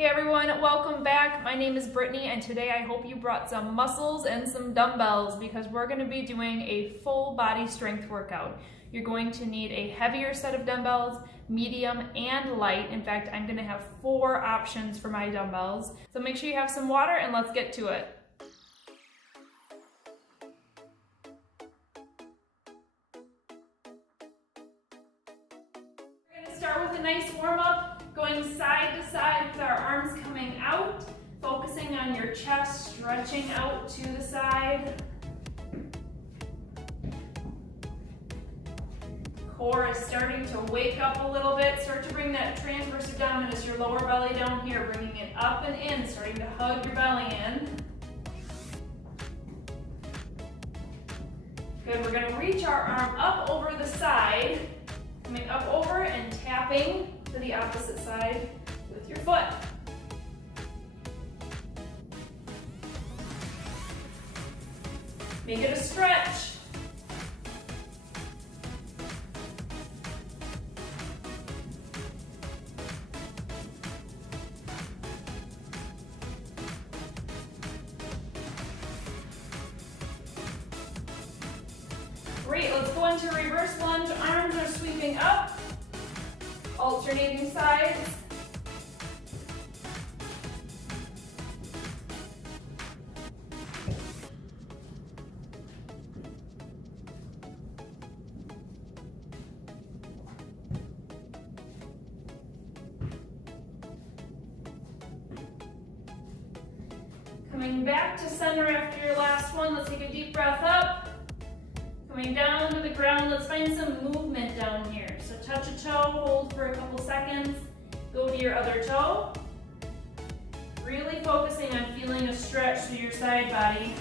Hey everyone, welcome back. My name is Brittany and today I hope you brought some muscles and some dumbbells because we're going to be doing a full body strength workout. You're going to need a heavier set of dumbbells, medium and light. In fact, I'm going to have 4 options for my dumbbells. So make sure you have some water and let's get to it. We're going to start with a nice warm-up. Going side to side with our arms coming out, focusing on your chest, stretching out to the side. Core is starting to wake up a little bit. Start to bring that transverse abdominis, your lower belly down here, bringing it up and in, starting to hug your belly in. Good, we're gonna reach our arm up over the side, coming up over and tapping to the opposite side with your foot. Make it a stretch. Great, let's go into reverse lunge. Arms are sweeping up. Alternating sides. Coming back to center after your last one. Let's take a deep breath up. Coming down to the ground, let's find some movement down here. So touch a toe, hold for a couple seconds, go to your other toe. Really focusing on feeling a stretch through your side body.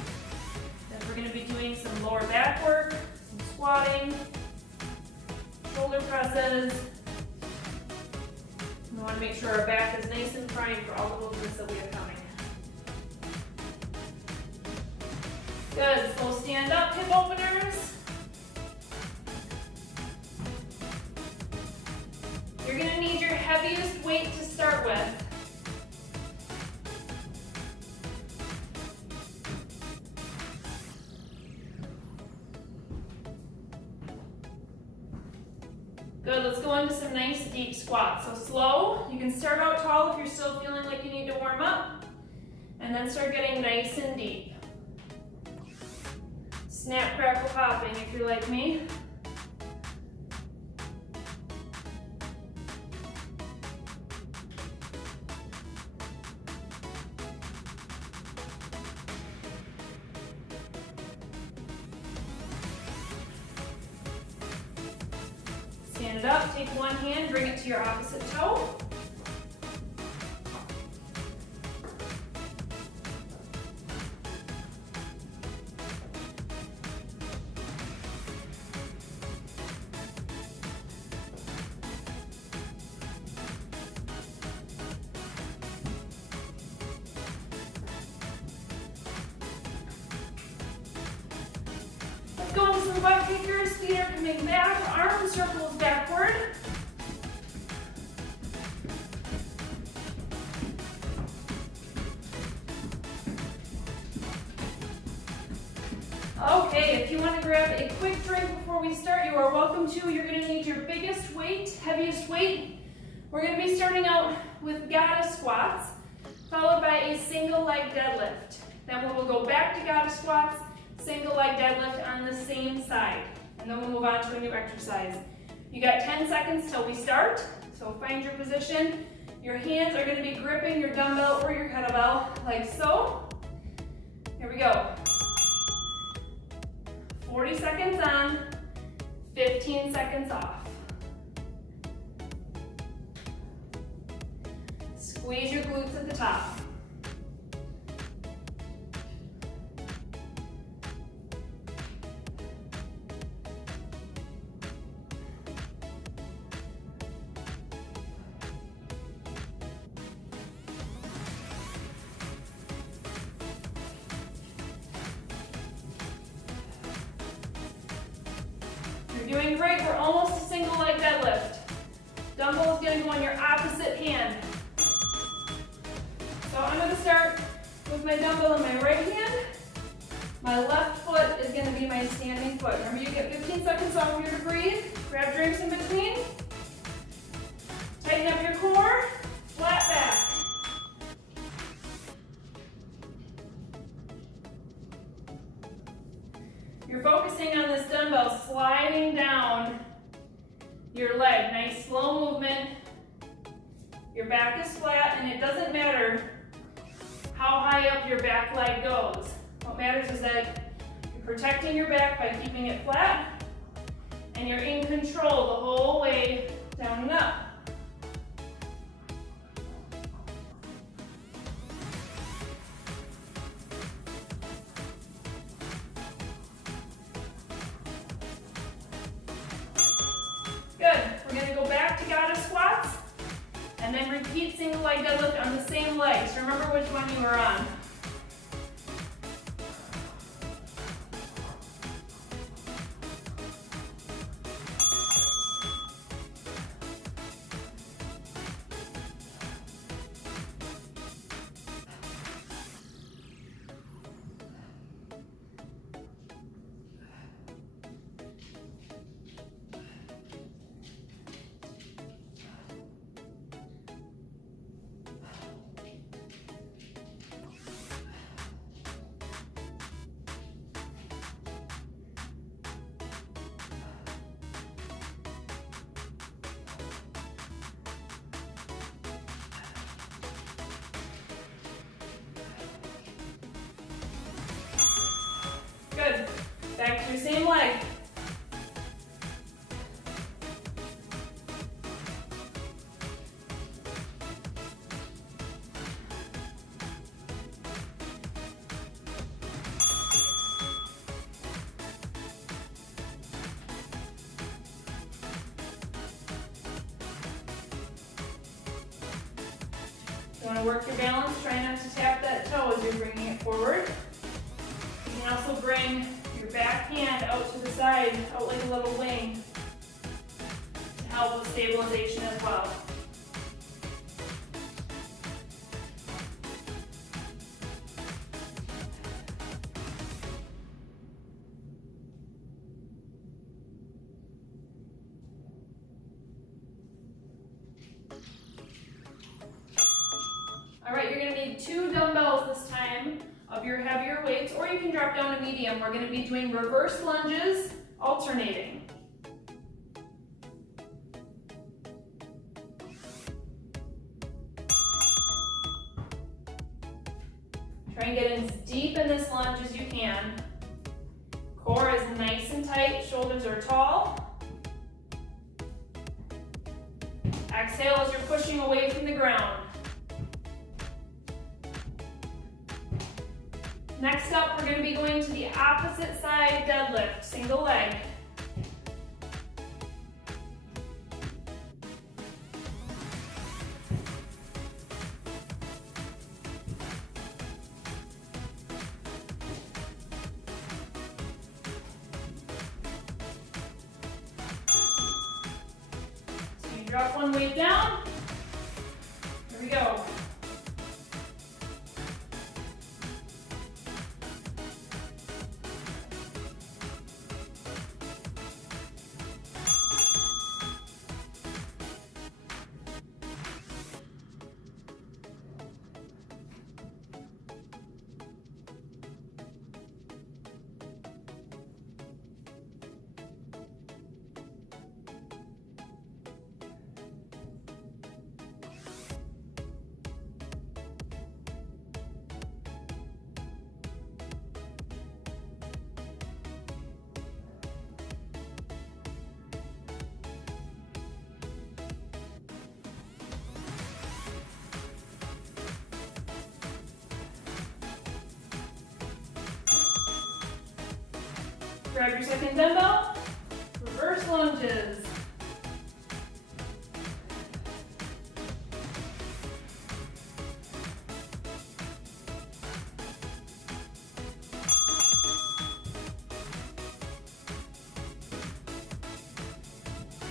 Then we're going to be doing some lower back work, some squatting, shoulder presses. We want to make sure our back is nice and primed for all the movements that we have coming. Good, so we'll stand up, hip openers. You're going to need your heaviest weight to start with. Good, let's go into some nice deep squats. So slow, you can start out tall if you're still feeling like you need to warm up, and then start getting nice and deep. Snap, crackle, popping if you're like me. Stand it up, take one hand, bring it to your opposite toe. Let's go into some butt kickers. Feet are coming back, arm circles backward. Okay, if you want to grab a quick drink before we start, you are welcome to. You're going to need your biggest weight, heaviest weight. We're going to be starting out with goddess squats, followed by a single leg deadlift. Then we will go back to goddess squats, single leg deadlift on the same side. And then we'll move on to a new exercise. You got 10 seconds till we start, so find your position. Your hands are going to be gripping your dumbbell or your kettlebell, like so. Here we go. 40 seconds on, 15 seconds off. Squeeze your glutes at the top. You're doing great. We're almost a single leg deadlift. Dumbbell is going to go on your opposite hand. to start with my dumbbell in my right hand. My left foot is going to be my standing foot. Remember, you get 15 seconds off here to breathe. Grab drinks in between. Tighten up your core. Flat back. You're focusing on this dumbbell sliding down your leg. Nice slow movement. Your back is flat, and it doesn't matter how high up your back leg goes. What matters is that you're protecting your back by keeping it flat, and you're in control the whole way down and up. Good. We're going to go back to goddess squats, and then repeat single leg deadlift on the same leg. So remember which one you were on. Good. Back to your same leg. You want to work your balance. Try not to tap that toe as you're bringing it forward. You can also bring your back hand out to the side, out like a little wing, to help with stabilization as well. All right, you're going to need 2 dumbbells this time of your heavier weights, or you can drop down to medium. We're going to be doing reverse lunges, alternating. Try and get as deep in this lunge as you can. Core is nice and tight, shoulders are tall. Exhale as you're pushing away from the ground. Next up, we're going to be going to the opposite side deadlift, single leg. So you drop one weight down. Here we go. Grab your second dumbbell, reverse lunges.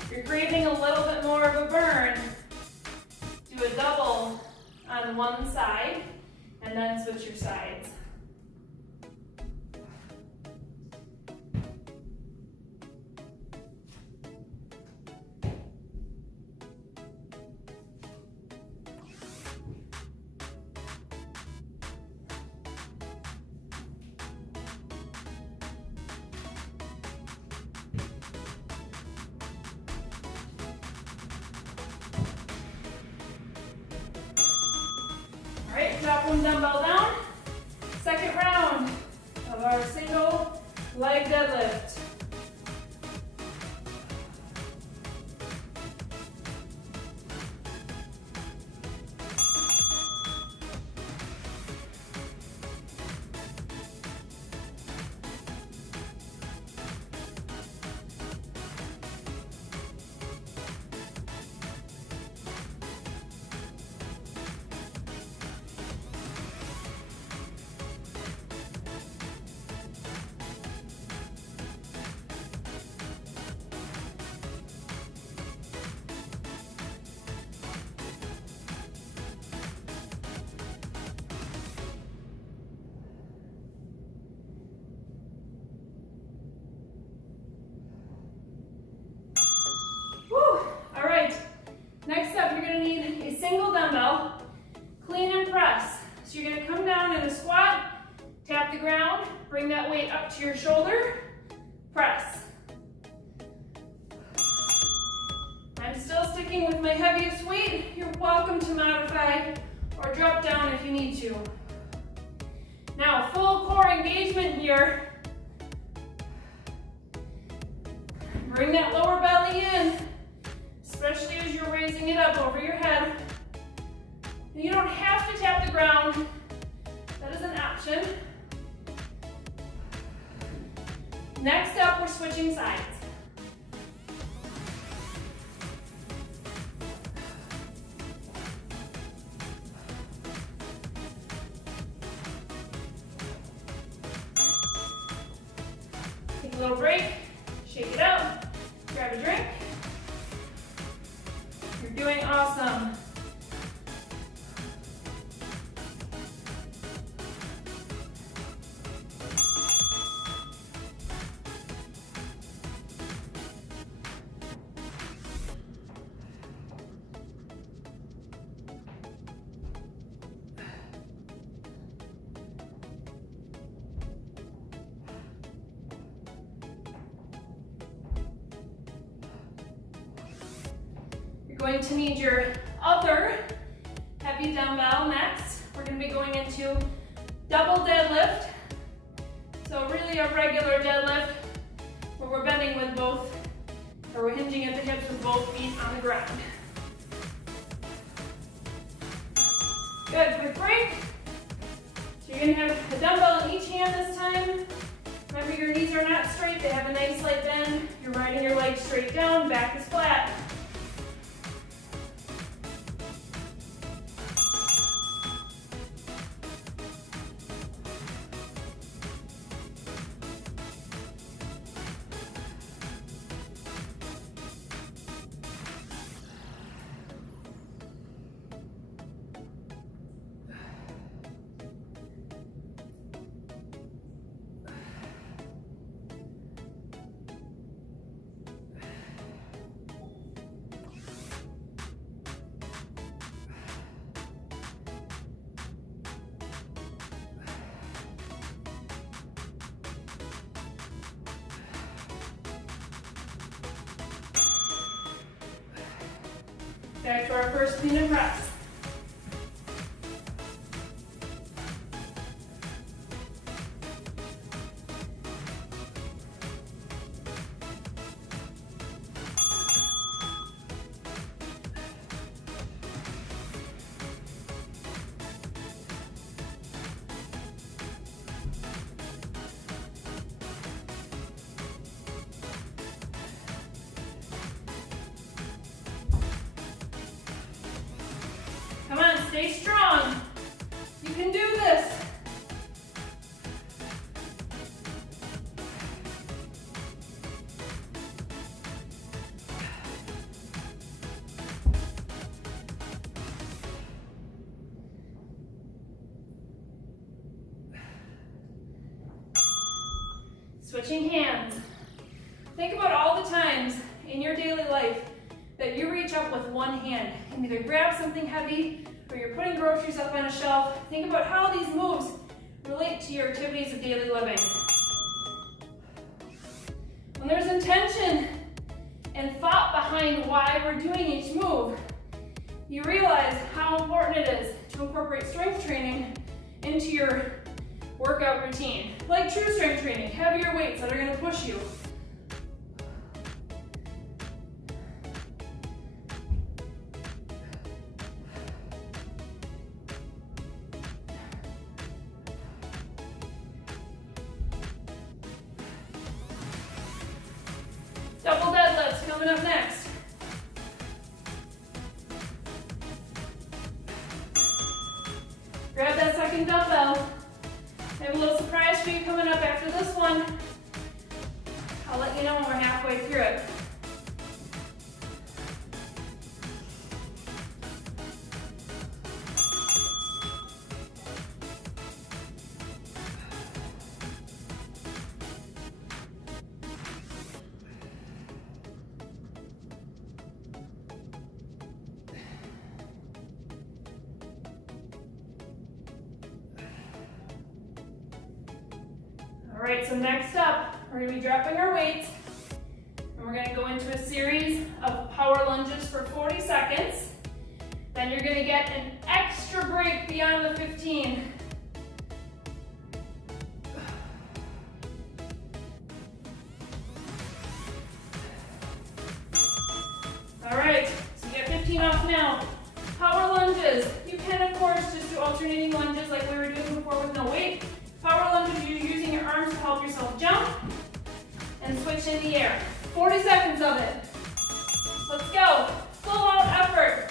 If you're craving a little bit more of a burn, do a double on one side. and then switch your sides. Alright, drop one dumbbell down. Second round of our single leg deadlift. Next up, you're gonna need a single dumbbell, clean and press. So you're gonna come down in a squat, tap the ground, bring that weight up to your shoulder, press. I'm still sticking with my heaviest weight. You're welcome to modify or drop down if you need to. Now, full core engagement here. Bring that lower belly in, especially as you're raising it up over your head. And you don't have to tap the ground. That is an option. Next up, we're switching sides. Take a little break, shake it out, grab a drink. You're doing awesome. Going to need your other heavy dumbbell next. We're going to be going into double deadlift. So really a regular deadlift where we're bending with both, or we're hinging at the hips with both feet on the ground. Good, quick break. So you're going to have a dumbbell in each hand this time. Remember, your knees are not straight, they have a nice slight bend. You're riding your legs straight down, back is flat. Back to our first clean and press. Come on, stay strong. You can do this. Switching hands. Think about all the times in your daily life that you reach up with one hand and either grab something heavy or you're putting groceries up on a shelf. Think about how these moves relate to your activities of daily living. When there's intention and thought behind why we're doing each move, you realize how important it is to incorporate strength training into your workout routine. Like true strength training, heavier weights that are going to push you. Double deadlifts coming up next. Grab that second dumbbell. I have a little surprise for you coming up after this one. I'll let you know when we're halfway through it. All right, so next up, we're gonna be dropping our weights, and we're gonna go into a series of power lunges for 40 seconds. Then you're gonna get an extra break beyond the 15. All right, so you get 15 off now. Power lunges. You can, of course, just do alternating lunges like we were doing before with no weight. Power lunges, you're using your arms to help yourself jump and switch in the air. 40 seconds of it. Let's go. Full out effort.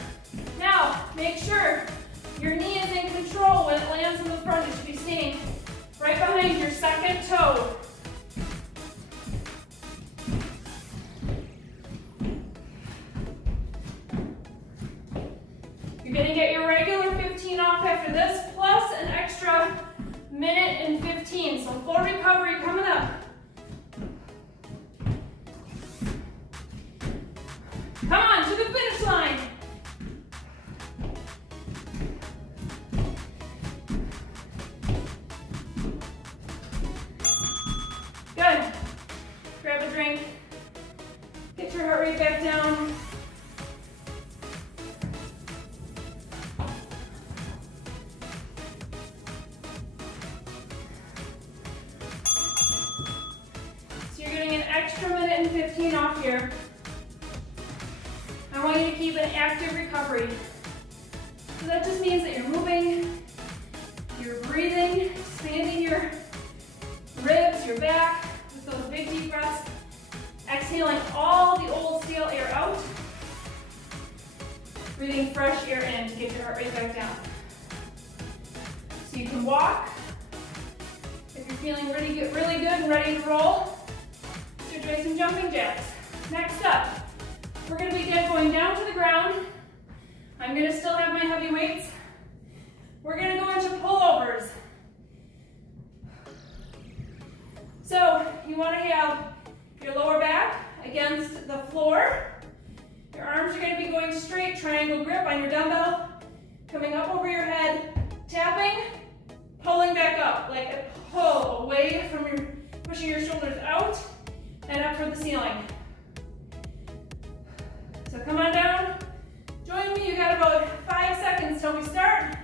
Now, make sure your knee is in control when it lands on the front. It should be staying right behind your second toe. You're going to get your regular 15 off after this, plus an extra minute and 15, so full recovery coming up. Come on, to the finish line. Good. Grab a drink. Get your heart rate back down. Extra minute and 15 off here. I want you to keep an active recovery. So that just means that you're moving, you're breathing, expanding your ribs, your back with those big deep breaths. Exhaling all the old stale air out. Breathing fresh air in to get your heart rate back down. So you can walk. If you're feeling really good and ready to roll, try some jumping jacks. Next up, we're going to begin going down to the ground. I'm going to still have my heavy weights. We're going to go into pullovers. So you want to have your lower back against the floor. Your arms are going to be going straight, triangle grip on your dumbbell, coming up over your head, tapping, pulling back up, like a pull away from your, pushing your shoulders out and up for the ceiling. So come on down, join me. You got about 5 seconds till we start.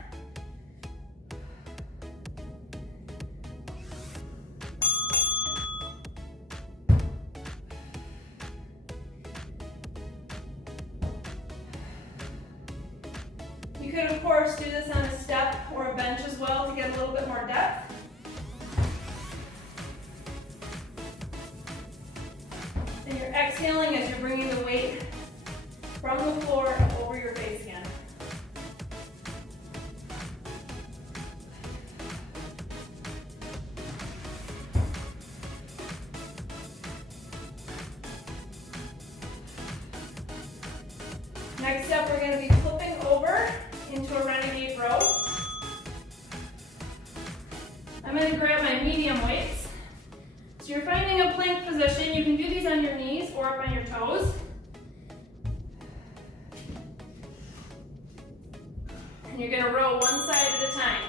You could, of course, do this on a step or a bench as well to get a little bit more depth. And you're exhaling as you're bringing the weight from the floor and over your face again. Next up, we're going to be flipping over into a Renegade Rope. I'm going to grab my medium weights. So you're finding a plank position. You can do these on your knees or up on your toes. And you're gonna row one side at a time.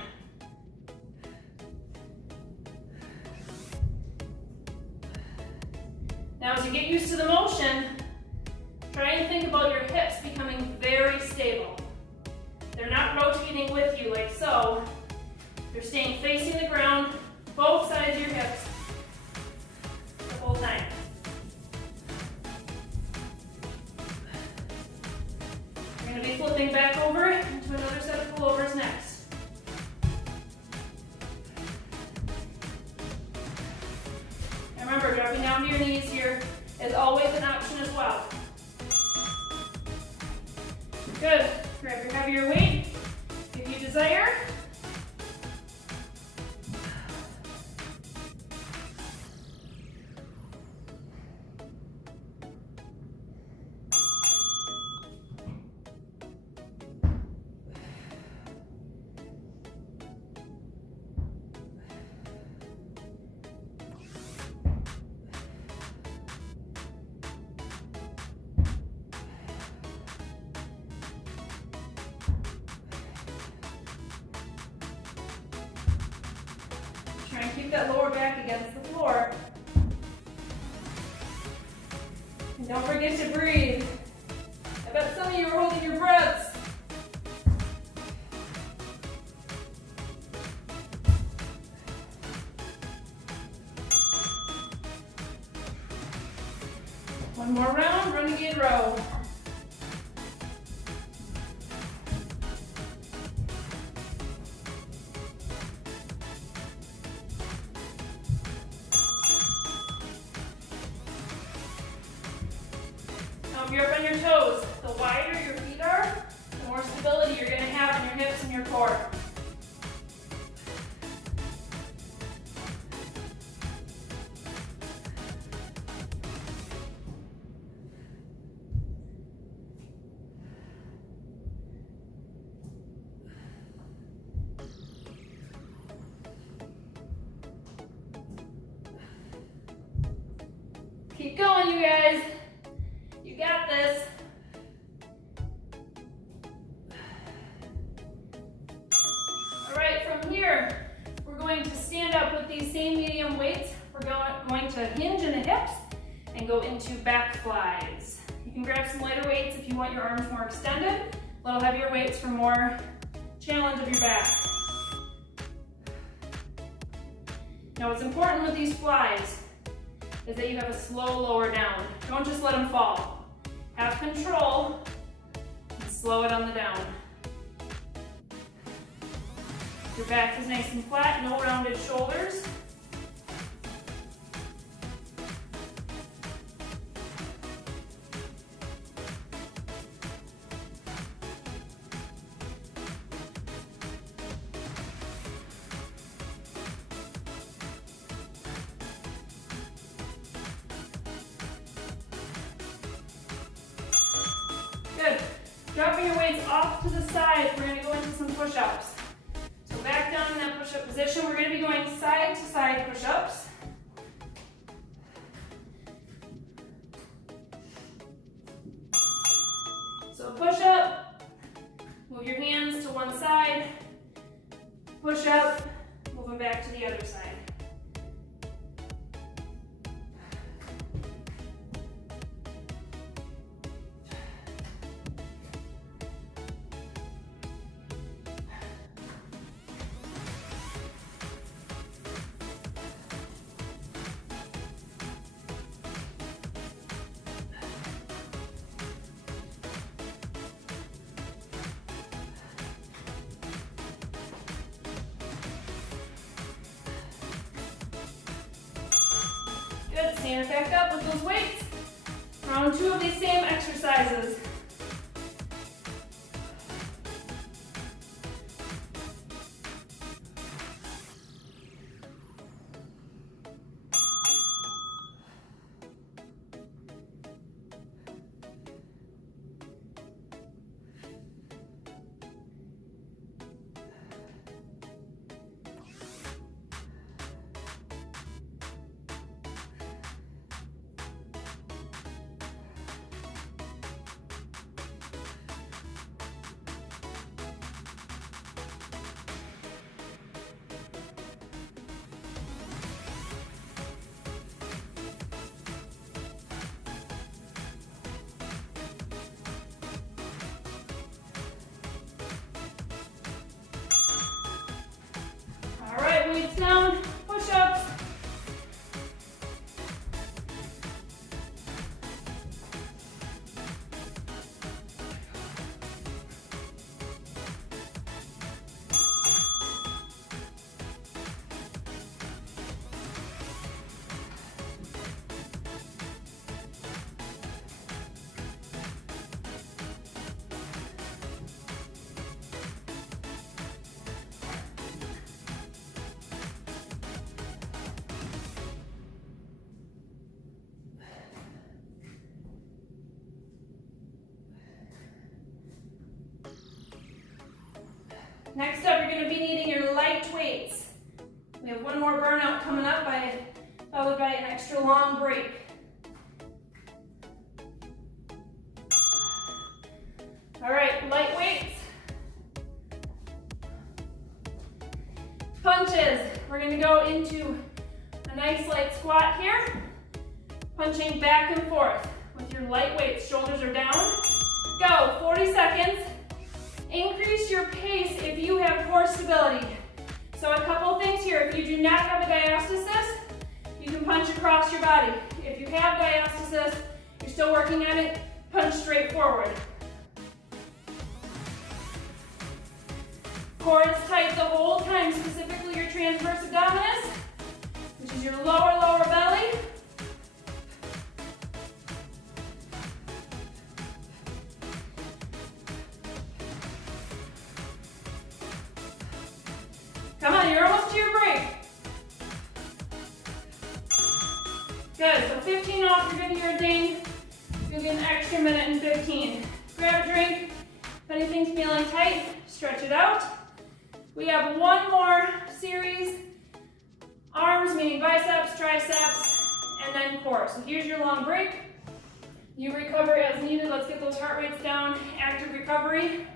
Now as you get used to the motion, try and think about your hips becoming very stable. They're not rotating with you like so. They're staying facing the ground, both sides of your hips, the whole time. You're going to be flipping back over into another set of pullovers next. And remember, dropping down to your knees here is always an option as well. Good. Grab your heavier weight if you desire. Try and keep that lower back against the floor. And don't forget to breathe. I bet some of you are holding your breaths. One more round, Renegade Rope. Now if you're up on your toes, the wider your feet are, the more stability you're going to have in your hips and your core. Keep going, you guys. You got this. All right, from here, we're going to stand up with these same medium weights. We're going to hinge in the hips and go into back flies. You can grab some lighter weights if you want your arms more extended. A little heavier weights for more challenge of your back. Now what's important with these flies is that you have a slow lower down. Don't just let them fall. Have control and slow it on the down. Your back is nice and flat, no rounded shoulders. Good. Dropping your weights off to the side, we're going to go into some push-ups. So back down in that push-up position, we're going to be going side to side push-ups. So push up, move your hands to one side, push up, moving back to the other side. Good, stand back up with those weights. Round two of these same exercises. Next up, you're going to be needing your light weights. We have one more burnout coming up, followed by an extra long break. All right, light weights. Punches. We're going to go into a nice light squat here. Punching back and forth with your light weights. Shoulders are down. Go, 40 seconds. Increase your pace if you have core stability. So a couple things here. If you do not have a diastasis, you can punch across your body. If you have diastasis, you're still working on it, punch straight forward. Core is tight the whole time, specifically your transverse abdominis, which is your lower belly. Come on, you're almost to your break. Good, so 15 off, you're gonna get a ding. You'll get an extra minute and 15. Grab a drink. If anything's feeling tight, stretch it out. We have one more series. Arms, meaning biceps, triceps, and then core. So here's your long break. You recover as needed. Let's get those heart rates down. Active recovery.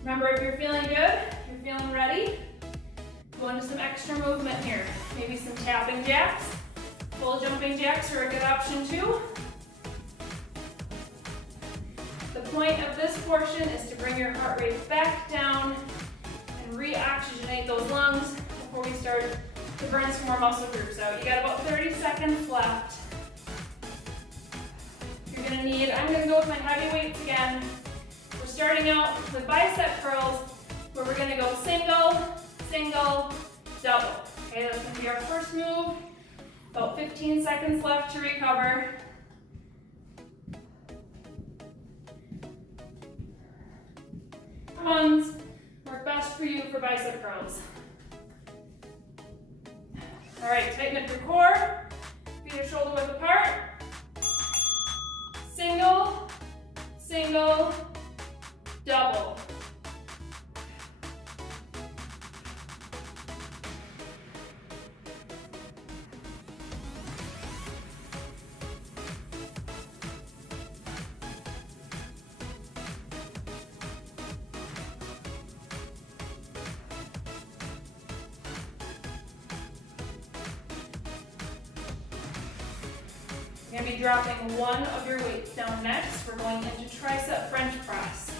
Remember, if you're feeling good, you're feeling ready, go into some extra movement here. Maybe some tapping jacks. Full jumping jacks are a good option too. The point of this portion is to bring your heart rate back down and re-oxygenate those lungs before we start to burn some more muscle groups out. You got about 30 seconds left. You're gonna need, I'm gonna go with my heavy weights again. We're starting out with bicep curls, where we're gonna go single, single, double. Okay, that's gonna be our first move. About 15 seconds left to recover. Ones work best for you for bicep curls. All right, tighten up your core. Feet are shoulder width apart. Single, single, double. You're going to be dropping one of your weights down next. We're going into tricep French press.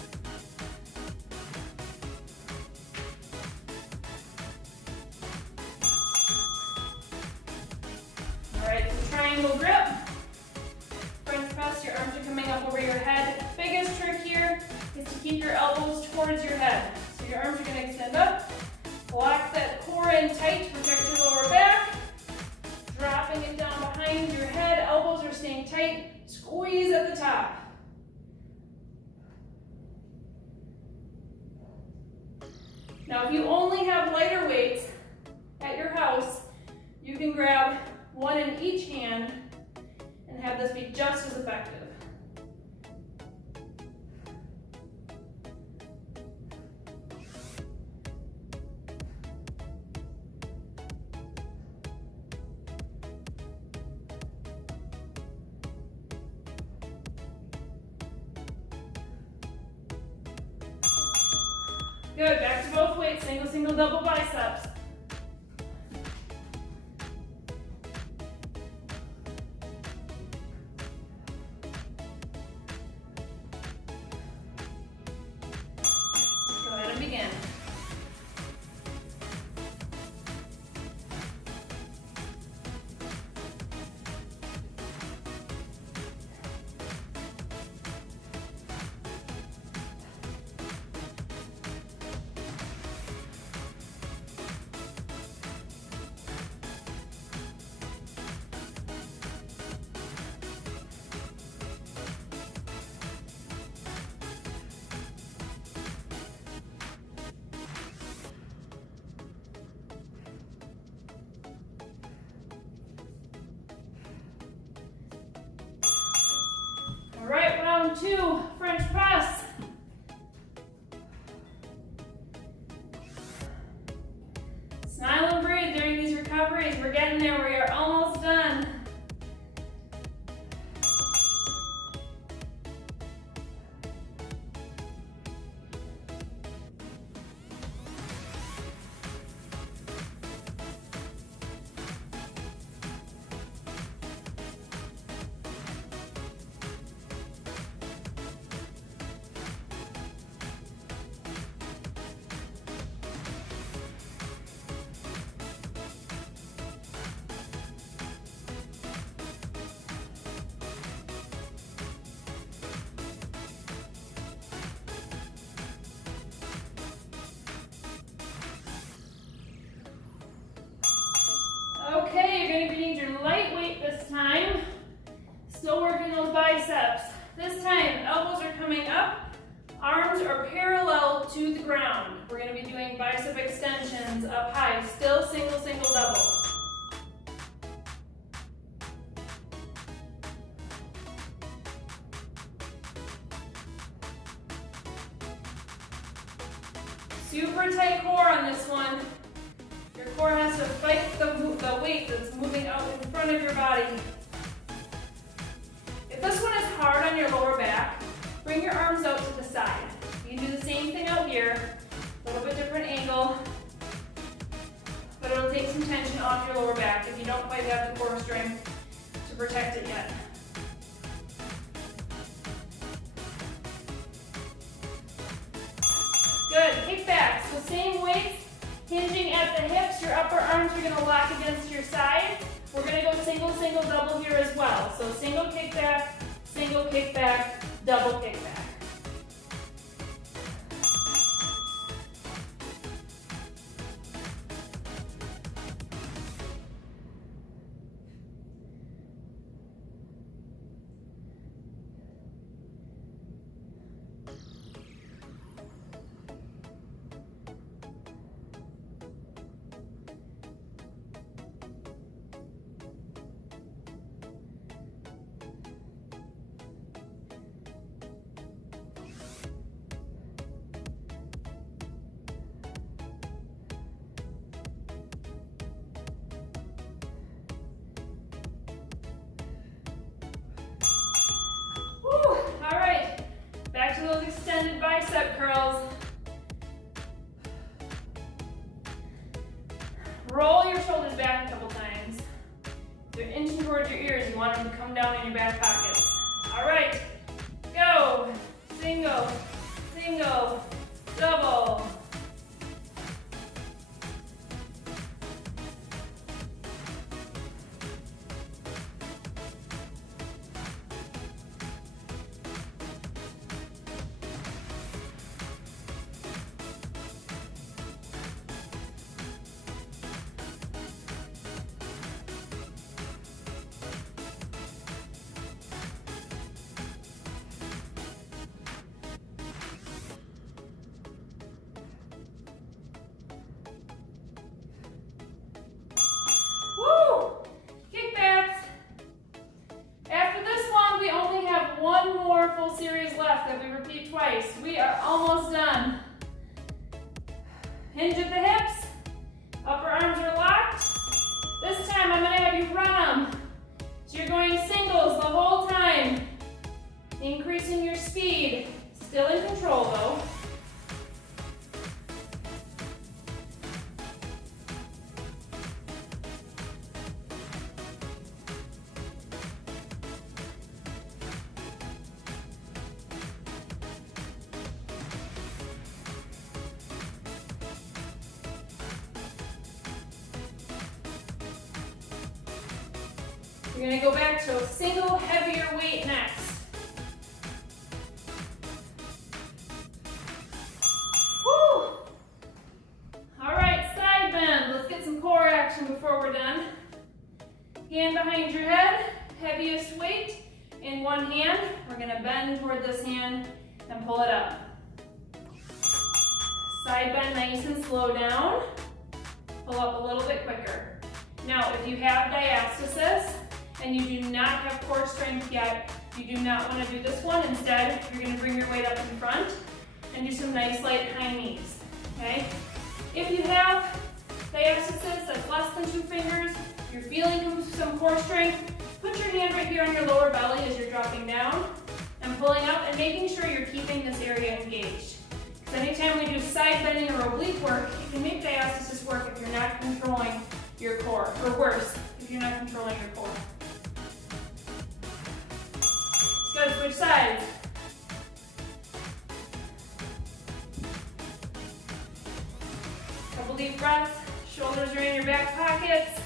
All right, so triangle grip. French press, your arms are coming up over your head. Biggest trick here is to keep your elbows towards your head. So your arms are going to extend up. Lock that core in tight, protect your lower back. Dropping it down behind your head, elbows are staying tight, squeeze at the top. Now if you only have lighter weights at your house, you can grab one in each hand and have this be just as effective. Good, back to both weights, single, single, double biceps. Go ahead and begin. round 2, French press. Smile and breathe during these recoveries. We're getting there. We are almost done. Okay, you're going to need your light weight this time. Still working those biceps. This time, elbows are coming up, arms are parallel to the ground. We're going to be doing bicep extensions up high. Still single, single, double. Super tight core on this one. Your core has to fight the weight that's moving out in front of your body. If this one is hard on your lower back, bring your arms out to the side. You can do the same thing out here, a little bit different angle, but it'll take some tension off your lower back if you don't quite have the core strength to protect it yet. Good, kickbacks, so same weights. Hinging at the hips, your upper arms are going to lock against your side. We're going to go single, single, double here as well. So single kickback, double kickback. Back to those extended bicep curls. Roll your shoulders back a couple times. They're inching towards your ears. You want them to come down in your back pockets. All right, go. Single, single, double. Series left that we repeat twice. We are almost done. Hinge at the hips. Upper arms are locked. This time I'm going to have you run them. So you're going singles the whole time. Increasing your speed. Still in control though. You're going to go back to a single heavier weight next. Woo! All right, side bend. Let's get some core action before we're done. Hand behind your head, heaviest weight in one hand. We're going to bend toward this hand and pull it up. Side bend nice and slow down. Pull up a little bit quicker. Now, if you have diastasis, and you do not have core strength yet, You do not want to do this one. Instead, you're going to bring your weight up in front and do some nice light high knees, okay? If you have diastasis that's less than 2 fingers, you're feeling some core strength, put your hand right here on your lower belly as you're dropping down and pulling up and making sure you're keeping this area engaged. Because anytime we do side bending or oblique work, it can make diastasis work if you're not controlling your core, or worse, if you're not controlling your core. Good, switch sides. Couple deep breaths, shoulders are in your back pockets.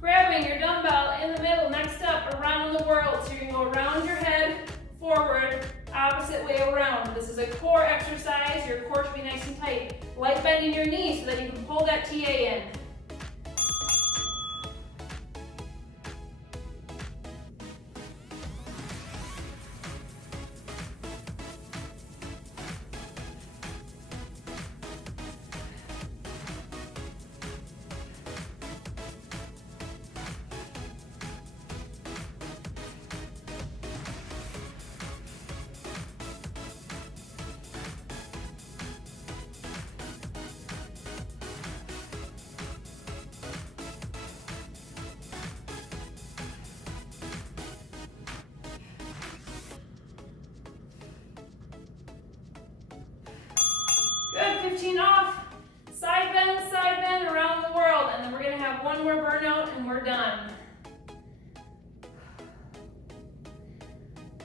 Grabbing your dumbbell in the middle, next up, around the world. So you're going to go around your head, forward, opposite way around. This is a core exercise. Your core should be nice and tight. Light bending your knees so that you can pull that TA in. Good, 15 off. Side bend around the world. And then we're going to have one more burnout and we're done.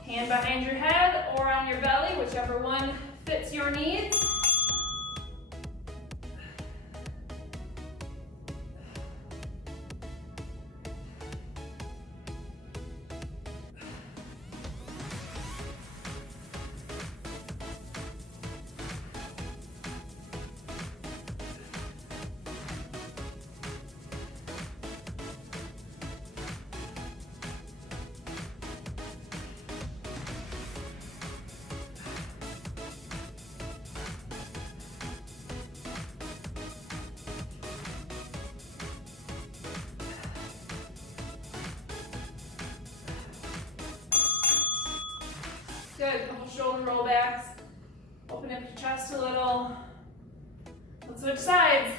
Hand behind your head or on your belly, whichever one fits your needs. Good, couple shoulder rollbacks. Open up your chest a little. Let's switch sides.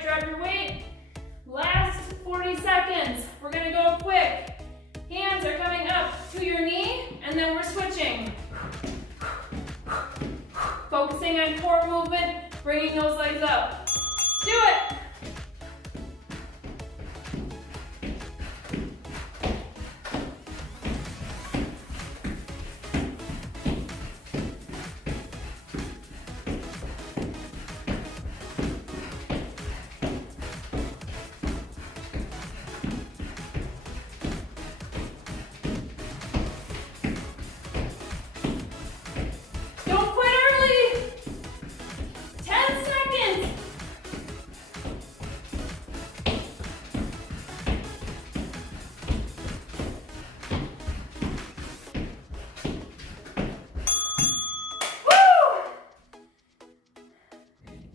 right, drop your weight. Last 40 seconds. We're gonna go quick. Hands are coming up to your knee, and then we're switching. Focusing on core movement, bringing those legs up. Do it.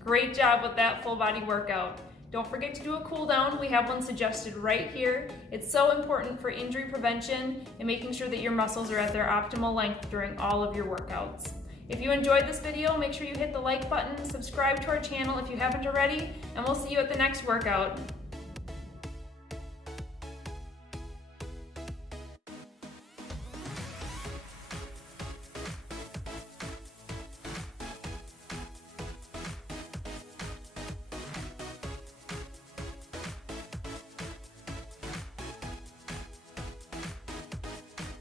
Great job with that full body workout. Don't forget to do a cool down. We have one suggested right here. It's so important for injury prevention and making sure that your muscles are at their optimal length during all of your workouts. If you enjoyed this video, make sure you hit the like button, subscribe to our channel if you haven't already, and we'll see you at the next workout.